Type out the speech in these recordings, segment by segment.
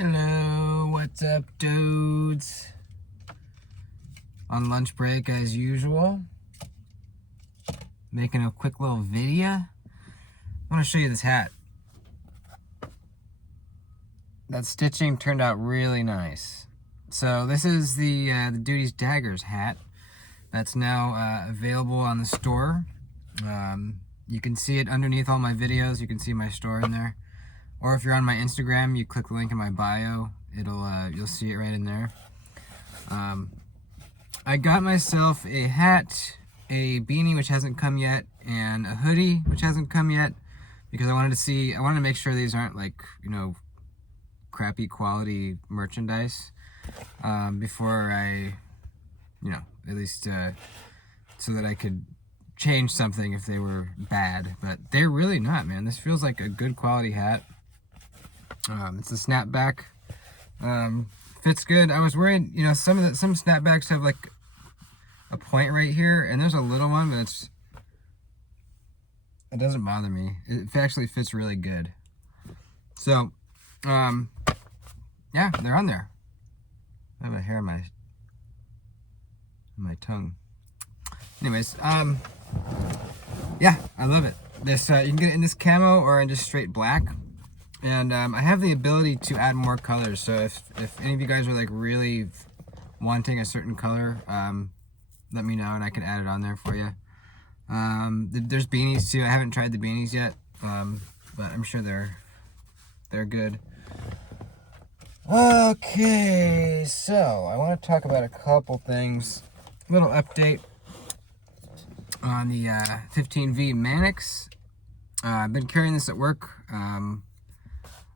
Hello, what's up, dudes? On lunch break as usual. Making a quick little video. I want to show you this hat. That stitching turned out really nice. So this is the Duty's Daggers hat that's now available on the store. You can see it underneath all my videos. You can see my store in there. Or if you're on my Instagram, you click the link in my bio. You'll see it right in there. I got myself a hat, a beanie which hasn't come yet, and a hoodie which hasn't come yet, because I wanted to make sure these aren't like, crappy quality merchandise before I, at least so that I could change something if they were bad. But they're really not, man. This feels like a good quality hat. It's a snapback. Fits good. I was worried, some snapbacks have like a point right here, and there's a little one, but it doesn't bother me. It actually fits really good. So, yeah, they're on there. I have a hair on my tongue. Anyways, yeah, I love it. This you can get it in this camo or in just straight black. And I have the ability to add more colors, so if any of you guys are like really wanting a certain color, let me know and I can add it on there for you. There's beanies too. I haven't tried the beanies yet, but I'm sure they're good. Okay, so I want to talk about a couple things. A little update on the 15V Mannix. I've been carrying this at work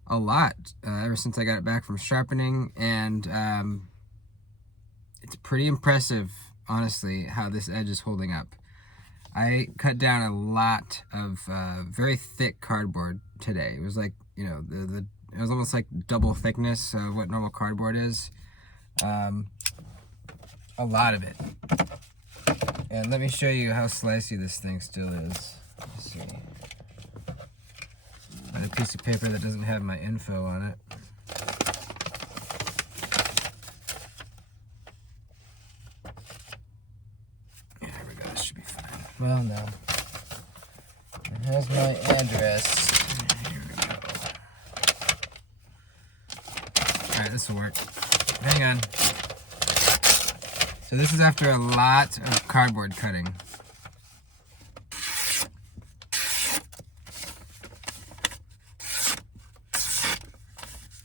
a lot ever since I got it back from sharpening, and it's pretty impressive, honestly, how this edge is holding up. I cut down a lot of very thick cardboard today. It was like, it was almost like double thickness of what normal cardboard is. A lot of it. And let me show you how slicey this thing still is. Let's see. A piece of paper that doesn't have my info on it. Yeah, there we go. This should be fine. Well, no. It has my address. Here we go. Alright, this will work. Hang on. So this is after a lot of cardboard cutting.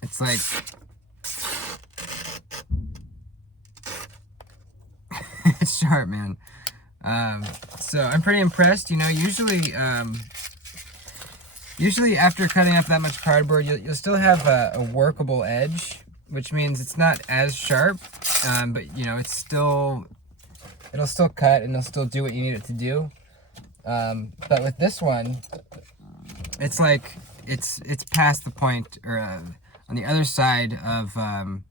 It's like it's sharp, man. So I'm pretty impressed. Usually after cutting up that much cardboard, you'll still have a workable edge, which means it's not as sharp, but it'll still cut and it'll still do what you need it to do. But with this one, it's like it's past the point, or on the other side of a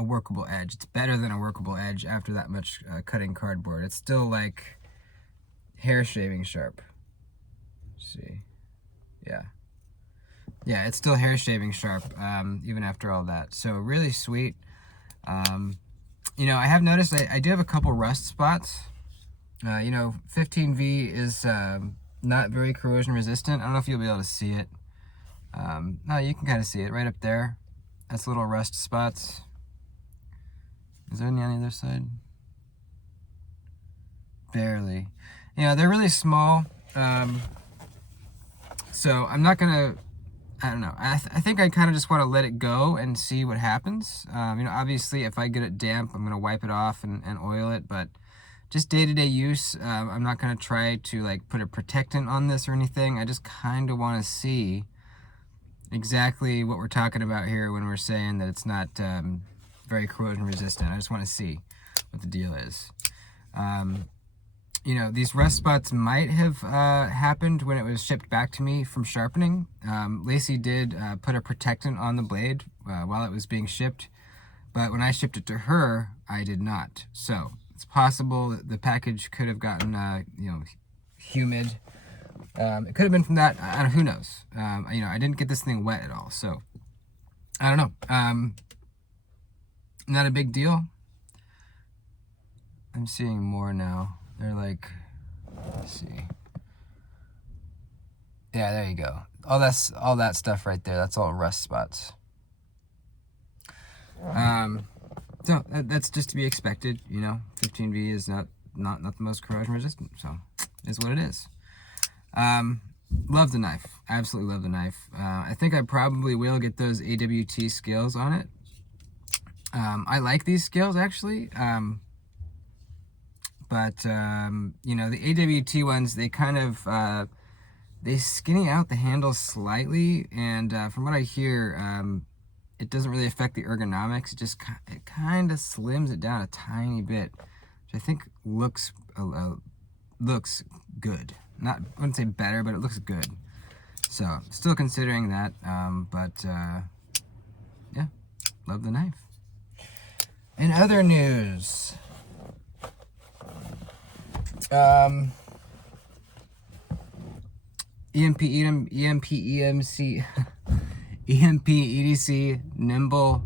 workable edge. It's better than a workable edge after that much cutting cardboard. It's still like hair shaving sharp. Let's see. Yeah, it's still hair shaving sharp, even after all that. So really sweet. I have noticed I do have a couple rust spots. 15V is not very corrosion resistant. I don't know if you'll be able to see it. No, you can kind of see it right up there. That's little rust spots. Is there any on the other side? Barely. They're really small. So I'm not gonna, I don't know. I think I kind of just want to let it go and see what happens. Obviously if I get it damp, I'm gonna wipe it off and oil it, but just day-to-day use, I'm not gonna try to like put a protectant on this or anything. I just kind of want to see exactly what we're talking about here when we're saying that it's not very corrosion resistant. I just want to see what the deal is. These rust spots might have happened when it was shipped back to me from sharpening. Lacey did put a protectant on the blade while it was being shipped, but when I shipped it to her, I did not. So it's possible that the package could have gotten humid. It could have been from that. Who knows? I didn't get this thing wet at all. So I don't know. Not a big deal. I'm seeing more now. They're like, let's see. Yeah, there you go. All that stuff right there. That's all rust spots. So that's just to be expected. 15V is not the most corrosion resistant. So it's what it is. Love the knife. Absolutely love the knife. I think I probably will get those AWT scales on it. I like these scales actually. But the AWT ones, they kind of they skinny out the handle slightly, and from what I hear, it doesn't really affect the ergonomics. It kind of slims it down a tiny bit, which I think looks good. I wouldn't say better, but it looks good. So still considering that, yeah, love the knife. In other news, EMC Nimble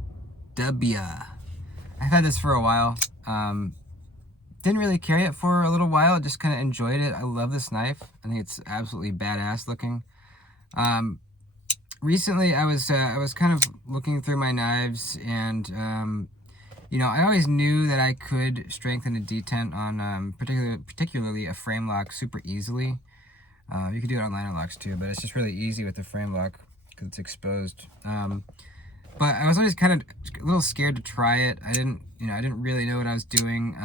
W. I've had this for a while. Didn't really carry it for a little while. Just kind of enjoyed it. I love this knife. I think it's absolutely badass looking. Recently, I was kind of looking through my knives, and I always knew that I could strengthen a detent on particularly a frame lock super easily. You can do it on liner locks too, but it's just really easy with the frame lock because it's exposed. But I was always kind of a little scared to try it. I didn't really know what I was doing.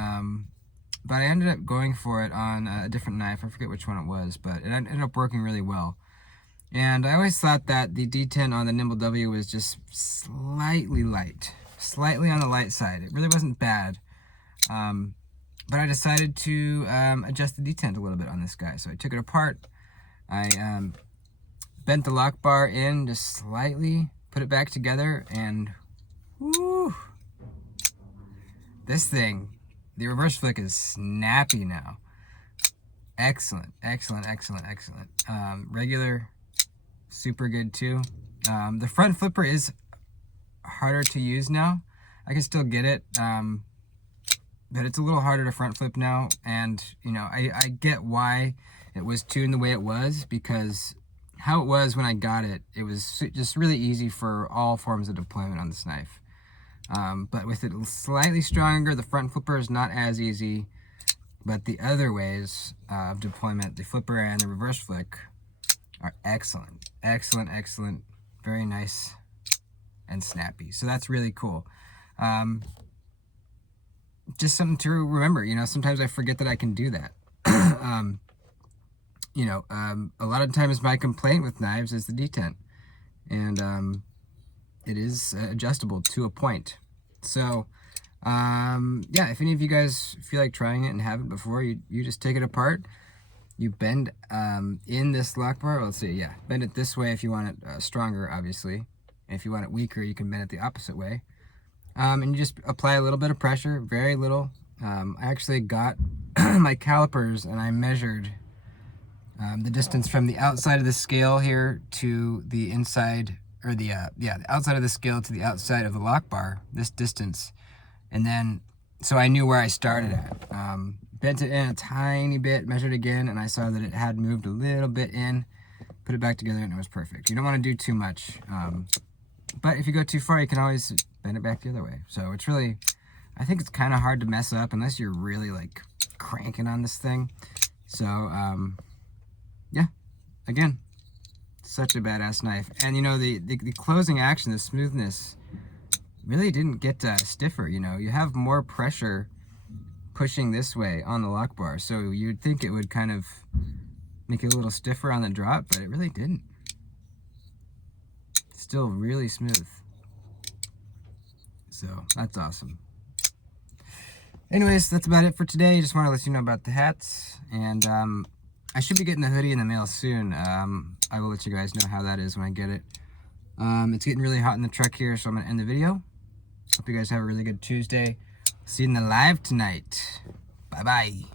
But I ended up going for it on a different knife. I forget which one it was, but it ended up working really well. And I always thought that the detent on the Nimble W was just slightly light, slightly on the light side. It really wasn't bad. But I decided to adjust the detent a little bit on this guy. So I took it apart. I bent the lock bar in just slightly, put it back together, and whoo, this thing, the reverse flick is snappy now. Excellent, excellent, excellent, excellent. Regular, super good too. The front flipper is harder to use now. I can still get it, but it's a little harder to front flip now. And I get why it was tuned the way it was, because how it was when I got it, it was just really easy for all forms of deployment on this knife. But with it slightly stronger, the front flipper is not as easy, but the other ways of deployment, the flipper and the reverse flick, are excellent, excellent, excellent, very nice and snappy. So that's really cool. Just something to remember, sometimes I forget that I can do that. A lot of times my complaint with knives is the detent, and it is adjustable to a point. So yeah, if any of you guys feel like trying it and haven't before, you just take it apart, you bend in this lock bar. Let's see, yeah, bend it this way if you want it stronger, obviously. If you want it weaker, you can bend it the opposite way. And you just apply a little bit of pressure, very little. I actually got my calipers and I measured the distance from the outside of the scale here to the inside, or the outside of the scale to the outside of the lock bar, this distance. And then, so I knew where I started at. Bent it in a tiny bit, measured again, and I saw that it had moved a little bit in, put it back together, and it was perfect. You don't want to do too much. But if you go too far, you can always bend it back the other way. So it's really, I think it's kind of hard to mess up unless you're really like cranking on this thing. So yeah, again, such a badass knife. And the closing action, the smoothness, really didn't get stiffer. You have more pressure pushing this way on the lock bar, so you'd think it would kind of make it a little stiffer on the drop, but it really didn't. Still really smooth. So that's awesome. Anyways, that's about it for today. Just want to let you know about the hats, and I should be getting the hoodie in the mail soon. I will let you guys know how that is when I get it. It's getting really hot in the truck here, so I'm going to end the video. Hope you guys have a really good Tuesday. See you in the live tonight. Bye-bye.